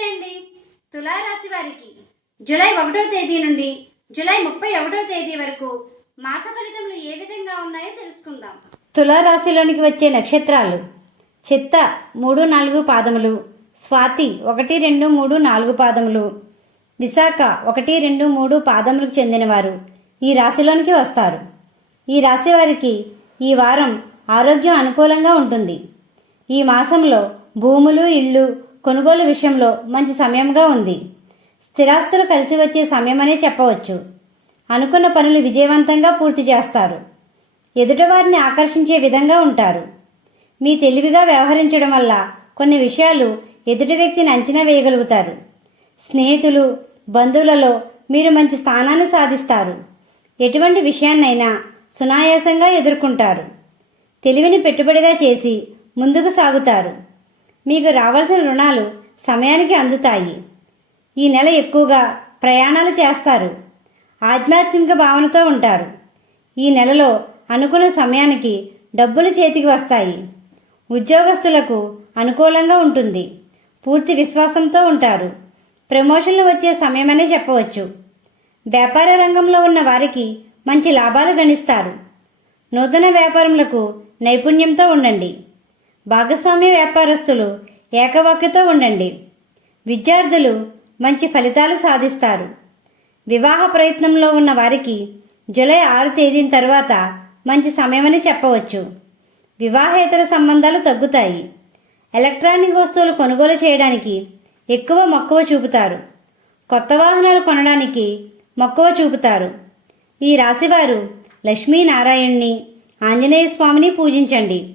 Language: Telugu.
చేయండి తులారాశి వారికి జూలై ఒకటో తేదీ నుండి జూలై ముప్పై ఒకటో తేదీ వరకు మాస ఫలితములు ఏ విధంగా ఉన్నాయో తెలుసుకుందాం. తులారాశిలోనికి వచ్చే నక్షత్రాలు చిత్త మూడు నాలుగు పాదములు స్వాతి ఒకటి రెండు మూడు నాలుగు పాదములు విశాఖ ఒకటి రెండు మూడు పాదములకు చెందినవారు ఈ రాశిలోనికి వస్తారు. ఈ రాశి వారికి ఈ వారం ఆరోగ్యం అనుకూలంగా ఉంటుంది. ఈ మాసంలో భూములు ఇళ్ళు కొనుగోలు విషయంలో మంచి సమయంగా ఉంది. స్థిరాస్తులు కలిసి వచ్చే సమయమనే చెప్పవచ్చు. అనుకున్న పనులు విజయవంతంగా పూర్తి చేస్తారు. ఎదుటివారిని ఆకర్షించే విధంగా ఉంటారు. మీ తెలివిగా వ్యవహరించడం వల్ల కొన్ని విషయాలు ఎదుటి వ్యక్తిని అంచనా వేయగలుగుతారు. స్నేహితులు బంధువులలో మీరు మంచి స్థానాన్ని సాధిస్తారు. ఎటువంటి విషయాన్నైనా సునాయాసంగా ఎదుర్కొంటారు. తెలివిని పెట్టుబడిగా చేసి ముందుకు సాగుతారు. మీకు రావాల్సిన రుణాలు సమయానికి అందుతాయి. ఈ నెల ఎక్కువగా ప్రయాణాలు చేస్తారు. ఆధ్యాత్మిక భావనతో ఉంటారు. ఈ నెలలో అనుకున్న సమయానికి డబ్బులు చేతికి వస్తాయి. ఉద్యోగస్తులకు అనుకూలంగా ఉంటుంది. పూర్తి విశ్వాసంతో ఉంటారు. ప్రమోషన్లు వచ్చే సమయమనే చెప్పవచ్చు. వ్యాపార రంగంలో ఉన్న వారికి మంచి లాభాలు గణిస్తారు. నూతన వ్యాపారములకు నైపుణ్యంతో ఉండండి. భాగస్వామ్య వ్యాపారస్తులు ఏకవాక్యతో ఉండండి. విద్యార్థులు మంచి ఫలితాలు సాధిస్తారు. వివాహ ప్రయత్నంలో ఉన్న వారికి జూలై ఆరు తేదీన తర్వాత మంచి సమయమని చెప్పవచ్చు. వివాహేతర సంబంధాలు తగ్గుతాయి. ఎలక్ట్రానిక్ వస్తువులు కొనుగోలు చేయడానికి ఎక్కువ మక్కువ చూపుతారు. కొత్త వాహనాలు కొనడానికి మక్కువ చూపుతారు. ఈ రాశివారు లక్ష్మీనారాయణ్ణి ఆంజనేయ స్వామిని పూజించండి.